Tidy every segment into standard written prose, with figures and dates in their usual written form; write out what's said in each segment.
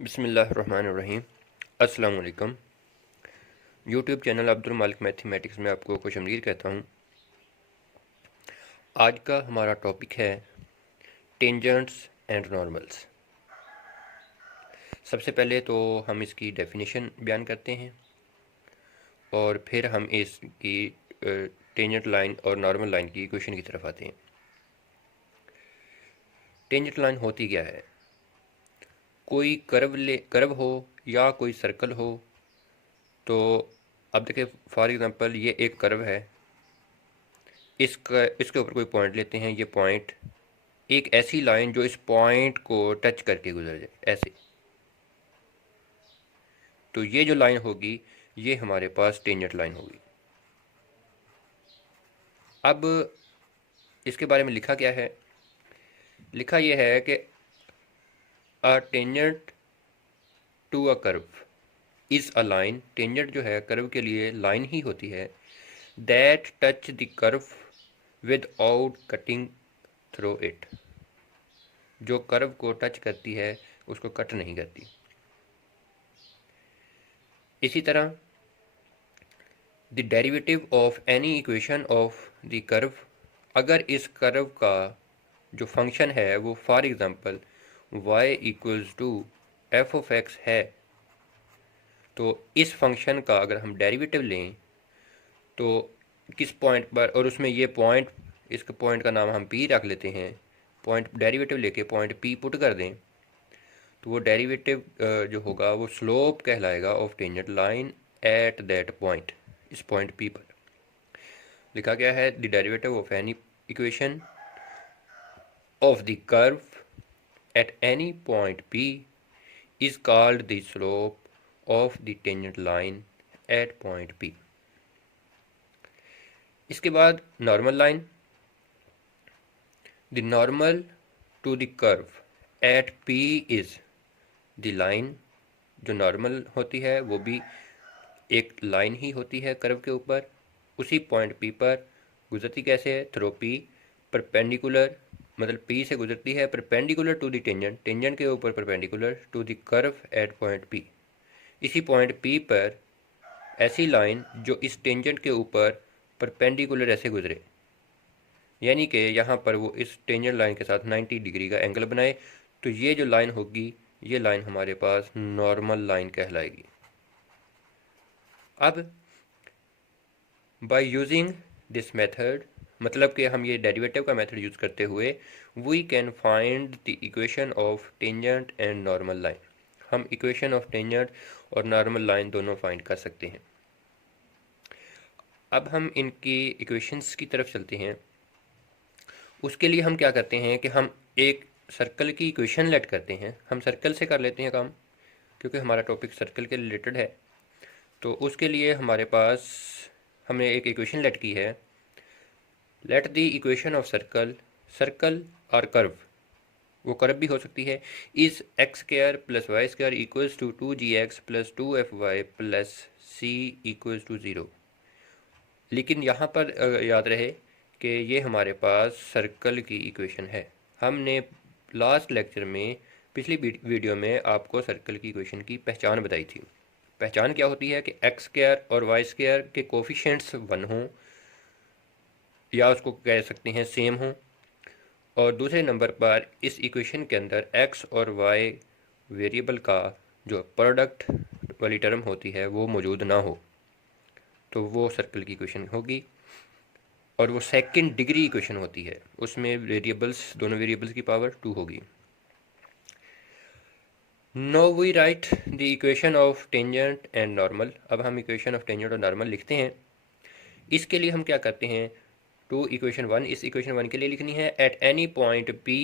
बिस्मिल्लाहिर्रहमानिर्रहीम। अस्सलाम वालेकुम। यूट्यूब चैनल अब्दुल मालिक मैथमेटिक्स में आपको खुशअमदीद कहता हूँ। आज का हमारा टॉपिक है टेंजेंट्स एंड नॉर्मल्स। सबसे पहले तो हम इसकी डेफिनेशन बयान करते हैं और फिर हम इसकी टेंजेंट लाइन और नॉर्मल लाइन की इक्वेशन की तरफ आते हैं। टेंजेंट लाइन होती क्या है? कोई कर्व हो या कोई सर्कल हो, तो अब देखिए फॉर एग्ज़ाम्पल ये एक कर्व है, इसके ऊपर कोई पॉइंट लेते हैं। ये पॉइंट एक ऐसी लाइन जो इस पॉइंट को टच करके गुजर जाए, ऐसे। तो ये जो लाइन होगी ये हमारे पास टेंजेंट लाइन होगी। अब इसके बारे में लिखा क्या है? लिखा ये है कि a tangent to a curve is a line. Tangent जो है कर्व के लिए लाइन ही होती है। That touch the curve without cutting through it. जो कर्व को टच करती है उसको कट नहीं करती। इसी तरह the derivative of any equation of the curve, अगर इस कर्व का जो फंक्शन है वो for example y equals to F of X है, तो इस फंक्शन का अगर हम डेरिवेटिव लें तो किस पॉइंट पर, और उसमें ये पॉइंट, इसके पॉइंट का नाम हम p रख लेते हैं, पॉइंट डेरिवेटिव लेके पॉइंट p पुट कर दें, तो वो डेरिवेटिव जो होगा वो स्लोप कहलाएगा of tangent line at that point. इस पॉइंट p पर लिखा गया है the derivative of any equation of the curve at any point p is called the slope of the tangent line at point P। इसके बाद normal line, the normal to the curve at P is the line. जो normal होती है वो भी एक line ही होती है कर्व के ऊपर, उसी पॉइंट P पर गुजरती कैसे है? थ्रू P परपेंडिकुलर, मतलब P से गुजरती है perpendicular to the tangent, tangent के ऊपर perpendicular to the curve at point P। इसी पॉइंट P पर ऐसी लाइन जो इस टेंजेंट के ऊपर परपेंडिकुलर ऐसे गुजरे, यानी कि यहाँ पर वो इस टेंजेंट लाइन के साथ 90 डिग्री का एंगल बनाए, तो ये जो लाइन होगी ये लाइन हमारे पास नॉर्मल लाइन कहलाएगी। अब बाय यूजिंग दिस मेथड, मतलब कि हम ये डेरिवेटिव का मेथड यूज़ करते हुए we can find the equation of tangent and normal line. हम इक्वेशन ऑफ टेंजेंट और नॉर्मल लाइन दोनों फाइंड कर सकते हैं। अब हम इनकी इक्वेशंस की तरफ चलते हैं। उसके लिए हम क्या करते हैं कि हम एक सर्कल की इक्वेशन लेट करते हैं। हम सर्कल से कर लेते हैं काम, क्योंकि हमारा टॉपिक सर्कल के रिलेटेड है। तो उसके लिए हमारे पास हमने एक इक्वेशन लेट की है। Let the equation of circle, circle और कर्व, वो कर्व भी हो सकती है, is X square plus Y square equals to 2gx plus 2fy plus c equals to 0। लेकिन यहाँ पर याद रहे कि ये हमारे पास सर्कल की इक्वेशन है। हमने लास्ट लेक्चर में, पिछली वीडियो में आपको सर्कल की इक्वेशन की पहचान बताई थी। पहचान क्या होती है कि एक्स स्क्वायर और वाई स्क्वायर के कोफिशिएंट्स 1 हों, या उसको कह सकते हैं सेम हों, और दूसरे नंबर पर इस इक्वेशन के अंदर एक्स और वाई वेरिएबल का जो प्रोडक्ट वाली टर्म होती है वो मौजूद ना हो, तो वो सर्कल की इक्वेशन होगी। और वो सेकंड डिग्री इक्वेशन होती है, उसमें वेरिएबल्स, दोनों वेरिएबल्स की पावर 2 होगी। Now we write the equation of tangent and normal. अब हम इक्वेशन ऑफ टेंजेंट और नॉर्मल लिखते हैं। इसके लिए हम क्या करते हैं, टू इक्वेशन 1, इस इक्वेशन 1 के लिए लिखनी है at any point P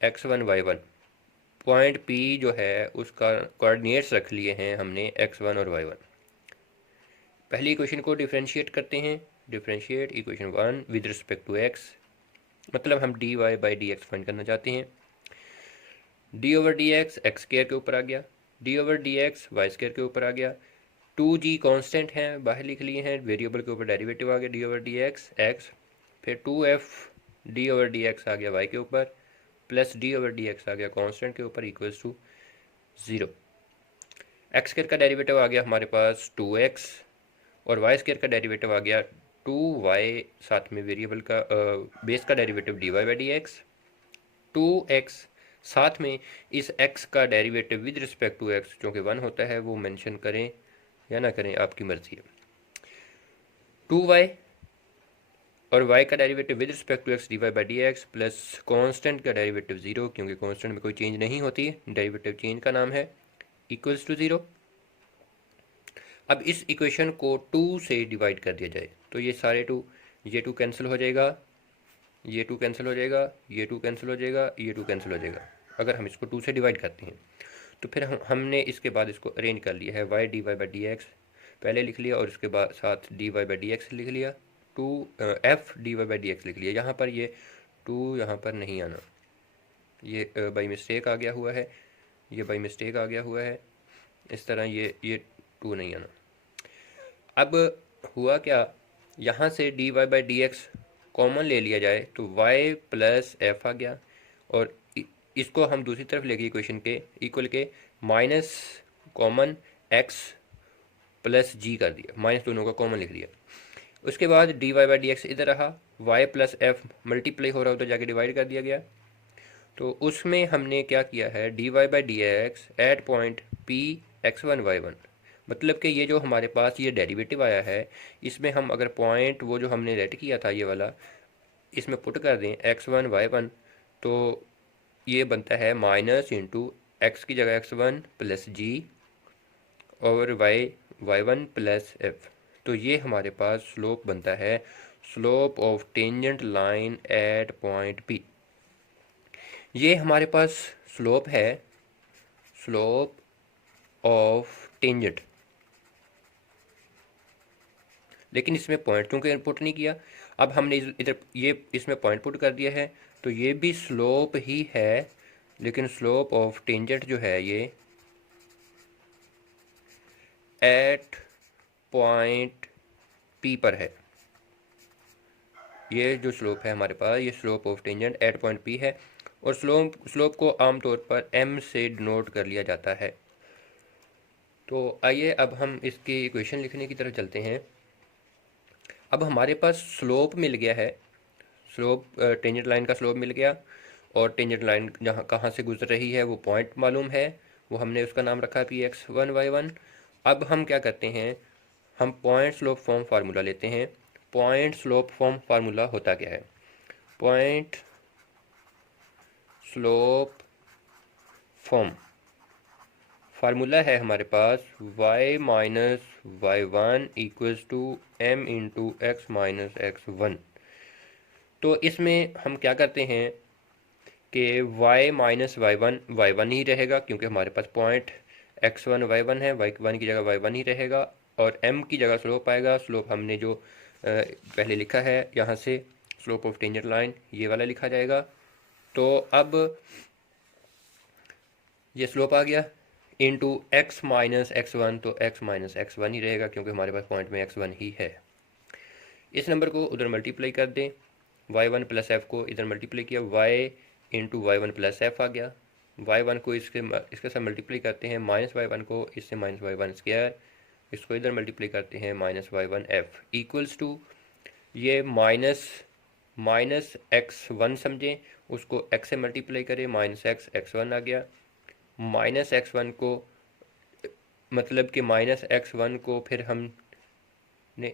x1 y1। Point P जो है उसका कोऑर्डिनेट्स रख लिए हैं हमने x1 और y1। पहली इक्वेशन को डिफरेंशिएट करते हैं। Differentiate equation 1 with respect to x, मतलब हम dy by D X find करना चाहते हैं। D over D x X square के ऊपर आ गया, D over D X Y square के ऊपर आ गया। 2g कॉन्स्टेंट हैं, बाहर लिख लिए हैं, वेरिएबल के ऊपर डेरिवेटिव आ गया D over D x x, फिर 2f d over D x आ गया y के ऊपर, plus d over D x आ गया कॉन्स्टेंट के ऊपर इक्वल्स टू 0। एक्स स्क्वायर का डेरिवेटिव आ गया हमारे पास 2x, और वाई स्क्वायर का डेरिवेटिव आ गया 2y, साथ में वेरिएबल का बेस का डेरिवेटिव dy/dx, 2x, साथ में इस x का derivative with respect to x जो कि 1 होता है वो मेंशन करें या ना करें, आपकी मर्जी है। 2y और y का derivative with respect to x dy/dx plus constant का डेरिवेटिव 0, क्योंकि कांस्टेंट में कोई चेंज नहीं होती, डेरिवेटिव चेंज का नाम है, इक्वल्स टू 0। अब इस इक्वेशन को 2 से डिवाइड कर दिया जाए तो ये सारे 2, ये 2 कैंसिल हो जाएगा, ये 2 कैंसिल हो जाएगा, ये 2 कैंसिल हो जाएगा, ये 2 कैंसिल हो जाएगा। अगर हम इसको 2 से डिवाइड करते हैं तो फिर हमने इसके बाद इसको अरेंज कर लिया है, y dy/dx पहले लिख लिया और उसके बाद साथ dy/dx लिख लिया, 2 f dy/dx लिख लिया। यहाँ पर ये 2 यहाँ पर नहीं आना, ये बाई मिस्टेक आ गया हुआ है, ये बाई मिस्टेक आ गया हुआ है, इस तरह ये 2 नहीं आना। अब हुआ क्या, यहाँ से dy/dx कॉमन ले लिया जाए तो y प्लस एफ आ गया, और इसको हम दूसरी तरफ लेके इक्वेशन के इक्वल के माइनस कॉमन x प्लस जी कर दिया, माइनस दोनों का कॉमन लिख दिया। उसके बाद dy/dx इधर रहा, y प्लस एफ मल्टीप्लाई हो रहा हो तो जाके डिवाइड कर दिया गया। तो उसमें हमने क्या किया है, dy/dx eight point p x1 y1, मतलब कि ये जो हमारे पास ये डेरिवेटिव आया है, इसमें हम अगर पॉइंट वो जो हमने रेट किया था ये वाला, इसमें पुट कर दें x1 y1, तो ये बनता है माइनस इंटू एक्स की जगह x1 प्लस जी और y1 प्लस एफ। तो ये हमारे पास स्लोप बनता है, slope of tangent line at point P। ये हमारे पास स्लोप है, स्लोप ऑफ टेंजेंट, लेकिन इसमें पॉइंट क्योंकि इनपुट नहीं किया। अब हमने इधर ये इसमें पॉइंट पुट कर दिया है, तो ये भी स्लोप ही है, लेकिन स्लोप ऑफ टेंजेंट जो है ये एट पॉइंट P पर है। ये जो स्लोप है हमारे पास, ये slope of tangent at point P है, और स्लोप को आमतौर पर m से डिनोट कर लिया जाता है। तो आइए अब हम इसकी इक्वेशन लिखने की तरफ चलते हैं। अब हमारे पास स्लोप मिल गया है, स्लोप टेंजेंट लाइन का स्लोप मिल गया, और टेंजेंट लाइन जहाँ कहाँ से गुजर रही है वो पॉइंट मालूम है, वो हमने उसका नाम रखा px1 y1। अब हम क्या करते हैं, हम पॉइंट स्लोप फॉर्म फार्मूला लेते हैं। पॉइंट स्लोप फॉर्म फार्मूला होता क्या है, पॉइंट स्लोप फॉर्म फार्मूला है हमारे पास y minus y1 equals to m into x minus x1। तो इसमें हम क्या करते हैं कि y माइनस y1 ही रहेगा, क्योंकि हमारे पास पॉइंट x1 y1 है, y1 की जगह y1 ही रहेगा, और m की जगह स्लोप आएगा। स्लोप हमने जो पहले लिखा है यहाँ से, स्लोप ऑफ टेंजेंट लाइन ये वाला लिखा जाएगा। तो अब ये स्लोप आ गया इंटू x माइनस x1, तो x माइनस x1 ही रहेगा, क्योंकि हमारे पास पॉइंट में x1 ही है। इस नंबर को उधर मल्टीप्लाई कर दें, y1 प्लस एफ को इधर मल्टीप्लाई किया, y into y1 plus f आ गया। y1 को इसके साथ मल्टीप्लाई करते हैं, माइनस y1 को इससे माइनस y1 स्क्वायर, इसको इधर मल्टीप्लाई करते हैं minus y1 F equals to, ये माइनस x1 समझें, उसको x से मल्टीप्लाई करें, माइनस x1 आ गया। माइनस x1 को मतलब कि माइनस x1 को फिर हमने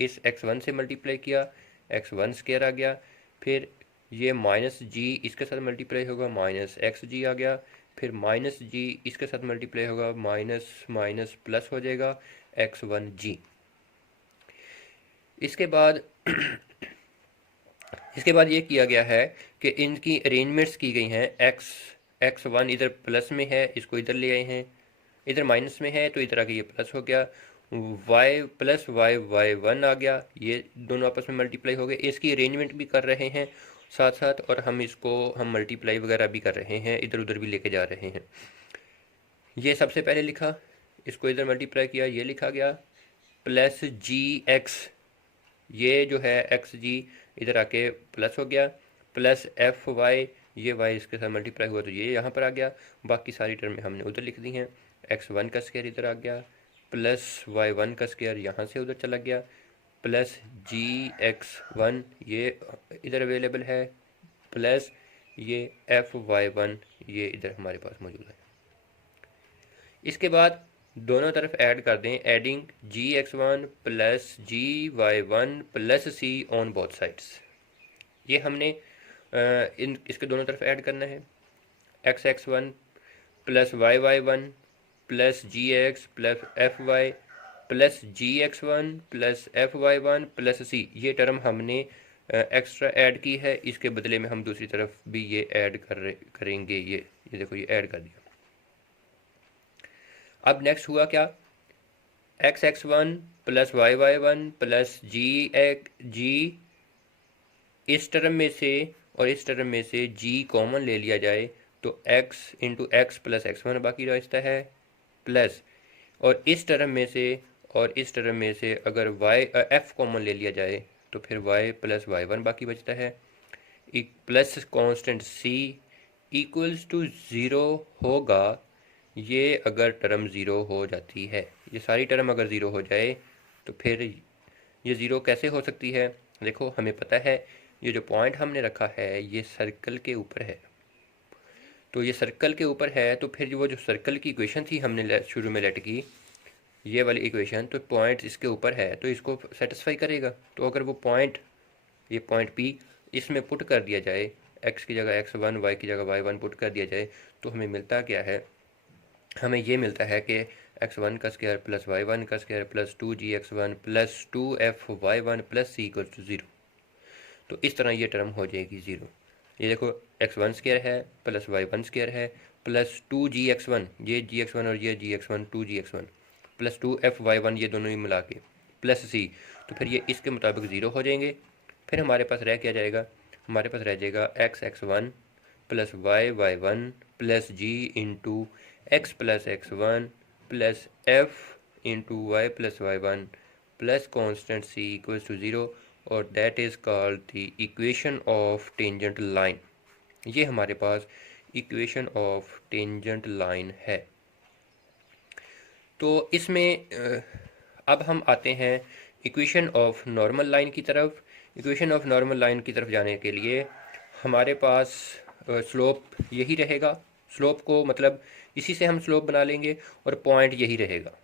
इस x1 से मल्टीप्लाई किया, x1 स्क्वायर आ गया, फिर ये माइनस जी इसके साथ मल्टीप्लाई होगा, माइनस एक्स जी आ गया, फिर माइनस जी इसके साथ मल्टीप्लाई होगा, माइनस माइनस प्लस हो जाएगा x1 जी। इसके बाद ये किया गया है कि इनकी अरेंजमेंट्स की गई हैं, x1 इधर प्लस में है, इसको इधर ले आए हैं, इधर माइनस में है तो इधर आके ये प्लस हो गया, y प्लस y1 आ गया, ये दोनों आपस में मल्टीप्लाई हो गए। इसकी अरेंजमेंट भी कर रहे हैं साथ साथ, और हम मल्टीप्लाई वगैरह भी कर रहे हैं, इधर उधर भी लेके जा रहे हैं। ये सबसे पहले लिखा, इसको इधर मल्टीप्लाई किया, ये लिखा गया, प्लस gx, ये जो है एक्स जी इधर आके प्लस हो गया, प्लस एफ वाई ये y इसके साथ मल्टीप्लाई हुआ तो ये यहाँ पर आ गया, बाकी सारी टर्में हमने उधर लिख दी हैं। x1 का स्क्वायर इधर आ गया, प्लस y1 का स्क्वायर यहाँ से उधर चला गया, प्लस gx1 ये इधर अवेलेबल है, प्लस ये fy1 ये इधर हमारे पास मौजूद है। इसके बाद दोनों तरफ ऐड कर दें, adding gx1 plus gy1 plus c on both sides. ये हमने इसके दोनों तरफ ऐड करना है। xx1 plus y1 plus gx plus fy plus gx1 plus fy1 plus c, ये टर्म हमने एक्स्ट्रा ऐड की है, इसके बदले में हम दूसरी तरफ भी ये ऐड करेंगे। ये देखो ये ऐड कर दिया। अब नेक्स्ट हुआ क्या, xx1 plus y1 plus g इस टर्म में से और इस टर्म में से g कॉमन ले लिया जाए तो x into x plus x1 बाकी रहता है, प्लस और इस टर्म में से और इस टर्म में से अगर f कॉमन ले लिया जाए तो फिर y प्लस y1 बाकी बचता है, plus constant c equals to 0 होगा। ये अगर टर्म 0 हो जाती है, ये सारी टर्म अगर 0 हो जाए तो फिर ये 0 कैसे हो सकती है। देखो हमें पता है ये जो पॉइंट हमने रखा है ये सर्कल के ऊपर है, तो ये सर्कल के ऊपर है तो फिर वो जो सर्कल की इक्वेशन थी हमने शुरू में लेट की, ये वाली इक्वेशन, तो पॉइंट इसके ऊपर है तो इसको सेटिस्फाई करेगा। तो अगर वो पॉइंट, ये पॉइंट P इसमें पुट कर दिया जाए, x की जगह x1 y की जगह y1 पुट कर दिया जाए तो हमें मिलता क्या है, हमें ये मिलता है कि x1 का स्क्वायर प्लस y1 का square plus 2gx1 plus 2fy1 plus c equal to 0। तो इस तरह ये टर्म हो जाएगी 0। ये देखो x1 स्क्वायर है प्लस y1 स्क्वायर है प्लस 2gx1, ये gx1 और ये gx1 2gx1 प्लस 2fy1 ये दोनों ही मिला के प्लस c, तो फिर ये इसके मुताबिक 0 हो जाएंगे। फिर हमारे पास रह क्या जाएगा, हमारे पास रह जाएगा x1 plus y1 plus g into x plus x1 plus f into y plus y1 plus constant c equals to 0, और that is called the equation of tangent line. ये हमारे पास इक्वेशन ऑफ टेंजेंट लाइन है। तो इसमें अब हम आते हैं इक्वेशन ऑफ नॉर्मल लाइन की तरफ। इक्वेशन ऑफ नॉर्मल लाइन की तरफ जाने के लिए हमारे पास स्लोप यही रहेगा, स्लोप को मतलब इसी से हम स्लोप बना लेंगे और पॉइंट यही रहेगा,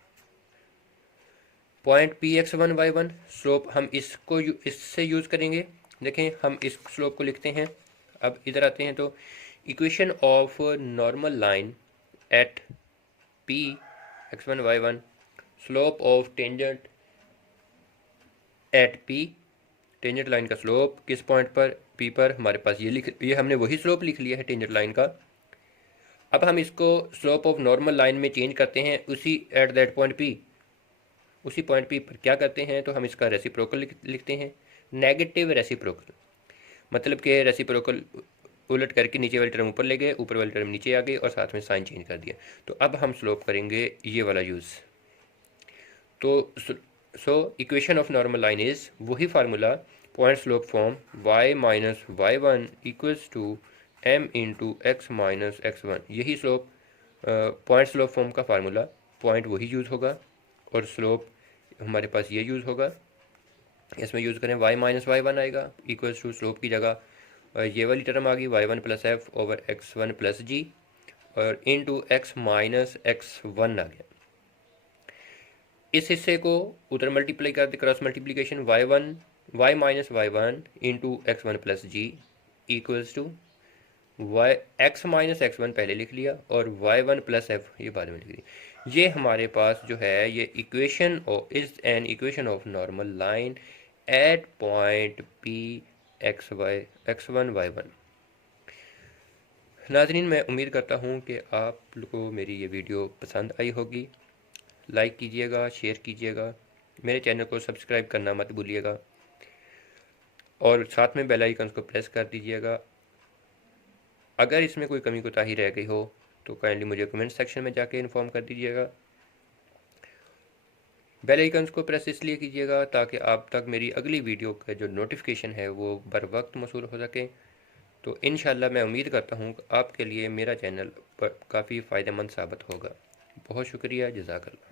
पॉइंट px1 y1 स्लोप हम इसको इससे यूज़ करेंगे। देखें हम इस स्लोप को लिखते हैं। अब इधर आते हैं तो equation of normal line at px1 y1 slope of tangent at p, tangent line का स्लोप किस पॉइंट पर, p पर। हमारे पास ये हमने वही स्लोप लिख लिया है टेंजेंट लाइन का। अब हम इसको स्लोप ऑफ नॉर्मल लाइन में चेंज करते हैं, उसी एट दैट पॉइंट p, उसी पॉइंट p पर क्या करते हैं तो हम इसका रेसिप्रोकल लिखते हैं, नेगेटिव रेसिप्रोकल, मतलब कि रेसिप्रोकल उलट करके नीचे वाली टर्म ऊपर ले गए, ऊपर वाली टर्म नीचे आ गई और साथ में साइन चेंज कर दिया। तो अब हम स्लोप करेंगे ये वाला यूज़। तो so equation of normal line is वही formula, point slope form y minus y1 equals to m into x minus x1, यही स्लोप पॉइंट स्लोप फॉर्म का फार्मूला, पॉइंट वही यूज़ होगा और स्लोप हमारे पास ये यूज़ होगा। इसमें यूज़ करें y माइनस y1 आएगा इक्वल्स टू स्लोप की जगह ये वाली टर्म आ गई y1 plus f over x1 plus g और इंटू एक्स माइनस x1 आ गया। इस हिस्से को उधर मल्टीप्लाई कर दे, cross multiplication y minus y1 into x1 plus g equals to x minus x1 पहले लिख लिया और y1 प्लस एफ ये बाद में लिख दी। ये हमारे पास जो है ये equation is an equation of normal line at point p x1 y1। नाज़रीन मैं उम्मीद करता हूँ कि आप लोगों को मेरी ये वीडियो पसंद आई होगी। लाइक कीजिएगा, शेयर कीजिएगा, मेरे चैनल को सब्सक्राइब करना मत भूलिएगा और साथ में बेल आइकन को प्रेस कर दीजिएगा। अगर इसमें कोई कमी कोताही रह गई हो तो काइंडली मुझे कमेंट सेक्शन में जाके इन्फॉर्म कर दीजिएगा। बेल आइकन को प्रेस इसलिए कीजिएगा ताकि आप तक मेरी अगली वीडियो का जो नोटिफिकेशन है वो बर वक्त मौसूल हो सके। तो इंशाल्लाह मैं उम्मीद करता हूँ कि आपके लिए मेरा चैनल पर काफ़ी फ़ायदेमंद साबित होगा। बहुत शुक्रिया, जज़ाकल्लाह।